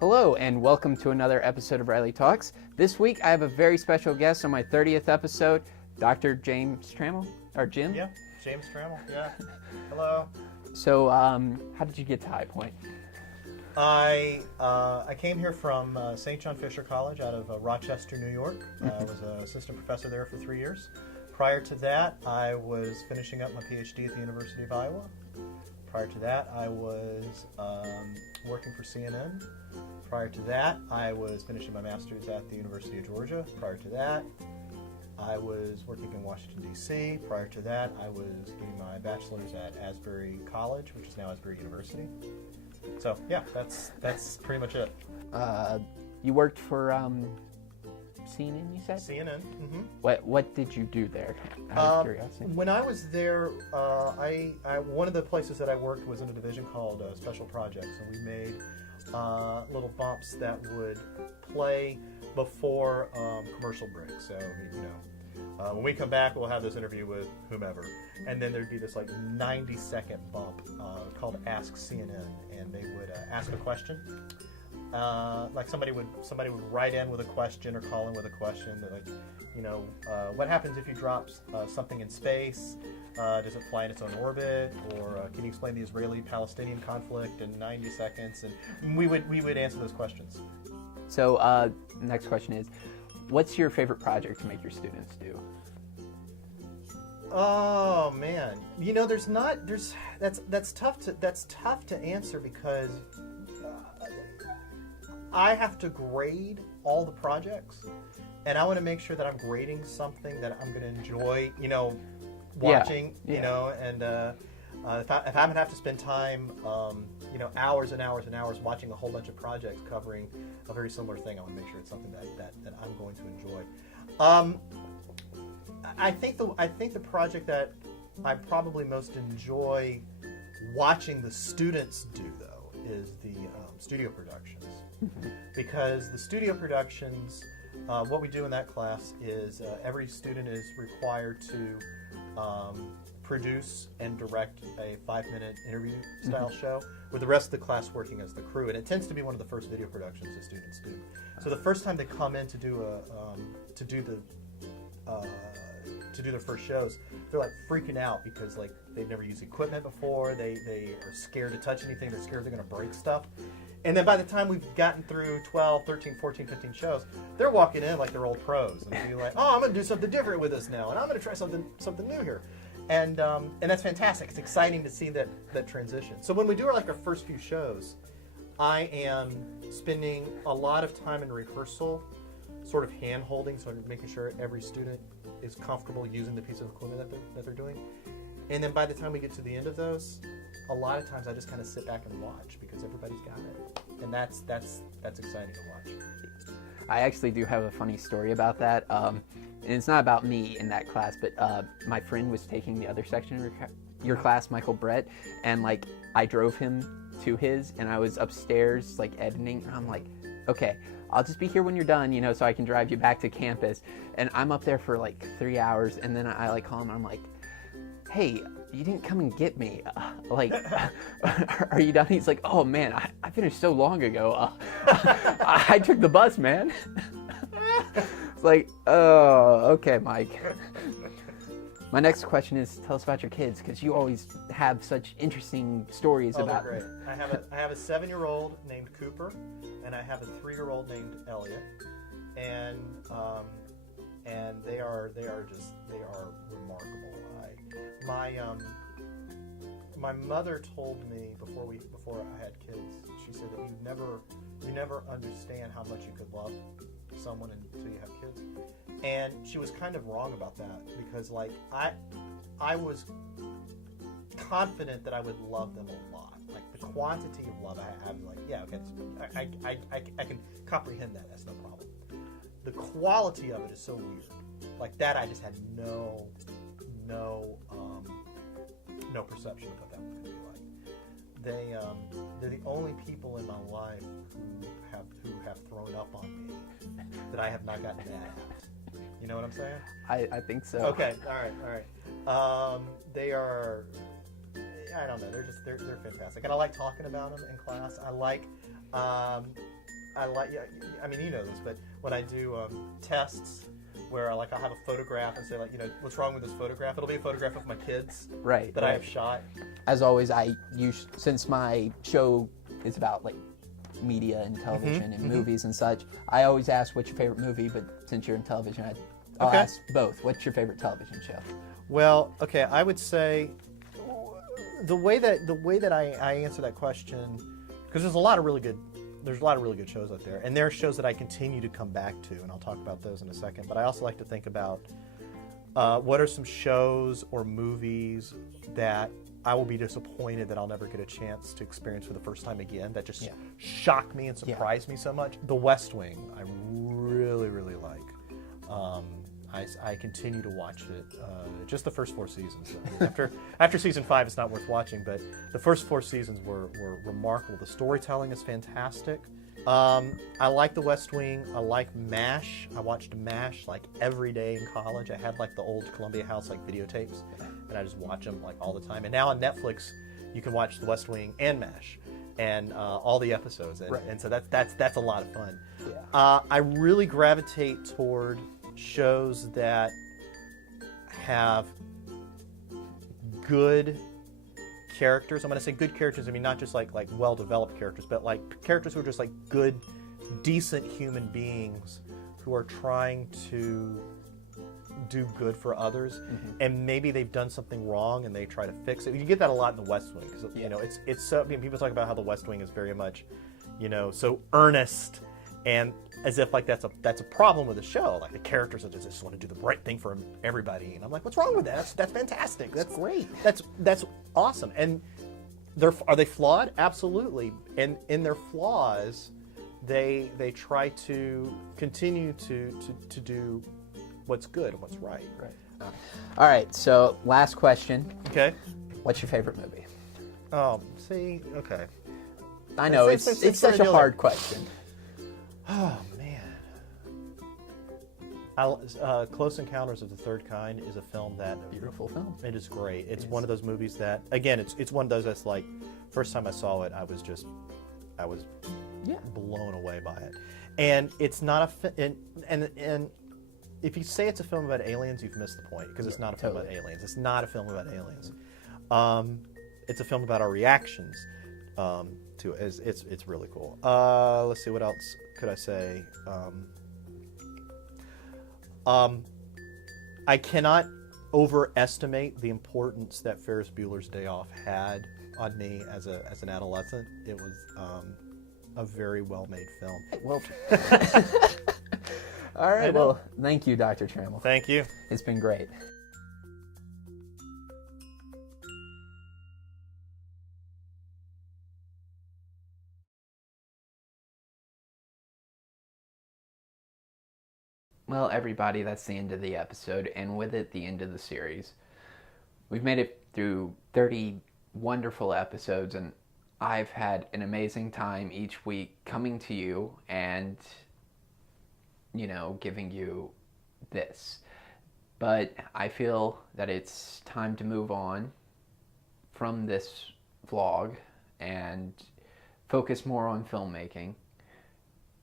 Hello and welcome to another episode of Riley Talks. This week I have a very special guest on my 30th episode, Dr. James Trammell, or Jim. Yeah, James Trammell, yeah. Hello. So how did you get to High Point? I came here from St. John Fisher College out of Rochester, New York. I was an assistant professor there for 3 years. Prior to that, I was finishing up my PhD at the University of Iowa. Prior to that, I was working for CNN. Prior to that, I was finishing my master's at the University of Georgia. Prior to that, I was working in Washington, D.C. Prior to that, I was getting my bachelor's at Asbury College, which is now Asbury University. So, yeah, that's pretty much it. You worked for CNN, you said? CNN, mm-hmm. What did you do there, out of curiosity? When I was there, I one of the places that I worked was in a division called Special Projects, and we made little bumps that would play before commercial breaks. So, when we come back, we'll have this interview with whomever, and then there'd be this like 90-second bump called Ask CNN, and they would ask a question. Like somebody would write in with a question or call in with a question. They're like, what happens if you drop something in space? Does it fly in its own orbit? Or can you explain the Israeli-Palestinian conflict in 90 seconds? And we would answer those questions. So next question is, what's your favorite project to make your students do? Oh man, that's tough to answer because I have to grade all the projects, and I want to make sure that I'm grading something that I'm going to enjoy, watching, and if I'm going to have to spend time, hours and hours and hours watching a whole bunch of projects covering a very similar thing, I want to make sure it's something that I'm going to enjoy. I think the project that I probably most enjoy watching the students do, though, is the studio productions. Because the studio productions, what we do in that class is every student is required to produce and direct a 5-minute interview style show, with the rest of the class working as the crew. And it tends to be one of the first video productions the students do. So the first time they come in to do their first shows, they're like freaking out because like they've never used equipment before. They are scared to touch anything. They're scared they're going to break stuff. And then by the time we've gotten through 12, 13, 14, 15 shows, they're walking in like they're old pros and be like, "Oh, I'm going to do something different with this now, and I'm going to try something new here." And that's fantastic. It's exciting to see that transition. So when we do our first few shows, I am spending a lot of time in rehearsal, sort of hand-holding, sort of making sure every student is comfortable using the piece of equipment that they're doing. And then by the time we get to the end of those, a lot of times I just kind of sit back and watch because everybody's got it. And that's exciting to watch. I actually do have a funny story about that. And it's not about me in that class, but my friend was taking the other section of your class, Michael Brett, and I drove him to his, and I was upstairs editing, and I'm like, okay, I'll just be here when you're done, so I can drive you back to campus. And I'm up there for 3 hours, and then I call him, and I'm like, hey, you didn't come and get me. Are you done? He's like, oh man, I finished so long ago. I took the bus, man. It's like, oh, okay, Mike. My next question is, tell us about your kids, because you always have such interesting stories about them. They're great. I have a 7-year-old named Cooper, and I have a 3-year-old named Elliot, and they are remarkable. My mother told me before I had kids, she said that you never understand how much you could love someone until you have kids. And she was kind of wrong about that, because I was confident that I would love them a lot. The quantity of love I'm like, yeah, okay, I can comprehend that. That's no problem. The quality of it is so weird. That I just had no perception of what that was going to be like. They're the only people in my life who have thrown up on me that I have not gotten mad at. You know what I'm saying? I think so. Okay, all right. They are, I don't know, they're fantastic. And I like talking about them in class. I like I like. Yeah, I mean, you know this, but when I do tests where like I'll have a photograph and say like, what's wrong with this photograph? It'll be a photograph of my kids Right. that I have shot. As always, since my show is about like media and television and movies and such, I always ask what's your favorite movie, but since you're in television, I'll ask both. What's your favorite television show? Well, okay, I would say the way that I answer that question, because there's a lot of really good shows out there, and there are shows that I continue to come back to, and I'll talk about those in a second. But I also like to think about what are some shows or movies that I will be disappointed that I'll never get a chance to experience for the first time again, that just shock me and surprise me so much. The West Wing, I really, really like. I continue to watch it. Just the first 4 seasons. After season 5, it's not worth watching, but the first 4 seasons were remarkable. The storytelling is fantastic. I like The West Wing. I like MASH. I watched MASH like every day in college. I had like the old Columbia House like videotapes, and I just watch them like all the time. And now on Netflix, you can watch The West Wing and MASH, and all the episodes. And so that's a lot of fun. Yeah. I really gravitate toward shows that have good characters. I'm going to say good characters. I mean, not just like well-developed characters, but like characters who are just like good, decent human beings who are trying to do good for others, and maybe they've done something wrong and they try to fix it. You get that a lot in The West Wing because it's so. I mean, people talk about how The West Wing is very much, so earnest. And as if like that's a problem with the show. Like the characters just want to do the right thing for everybody, and I'm like, what's wrong with that? That's fantastic. That's great. That's awesome. And are they flawed? Absolutely. And in their flaws, they try to continue to do what's good and what's right. Right. All right. So last question. Okay. What's your favorite movie? Oh, see. Okay. I know it's such a hard question. Oh man, Close Encounters of the Third Kind is a film that Beautiful film. It is great. It's one of those movies that, again, it's one of those that's like, first time I saw it, I was blown away by it. And it's not and if you say it's a film about aliens, you've missed the point, because it's not a film about aliens. It's not a film about aliens. It's a film about our reactions to it. It's really cool. Let's see, what else could I say? I cannot overestimate the importance that Ferris Bueller's Day Off had on me as an adolescent. It was a very well-made film. Well, all right. Well, thank you, Dr. Trammell. Thank you. It's been great. Well, everybody, that's the end of the episode, and with it, the end of the series. We've made it through 30 wonderful episodes, and I've had an amazing time each week coming to you and, giving you this. But I feel that it's time to move on from this vlog and focus more on filmmaking.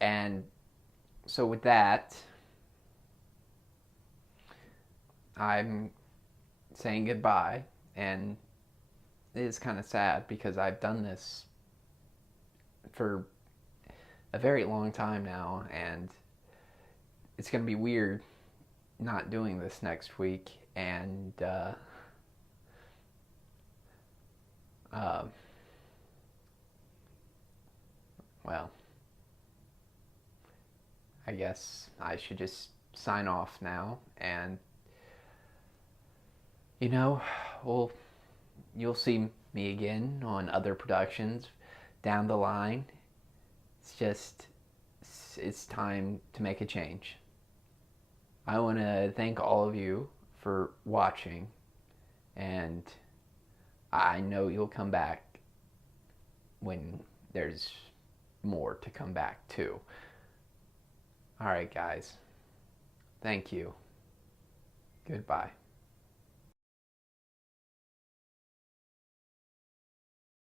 And so with that, I'm saying goodbye, and it is kind of sad because I've done this for a very long time now, and it's going to be weird not doing this next week, and well, I guess I should just sign off now, and you'll see me again on other productions down the line. It's time to make a change. I want to thank all of you for watching, and I know you'll come back when there's more to come back to. All right, guys. Thank you. Goodbye.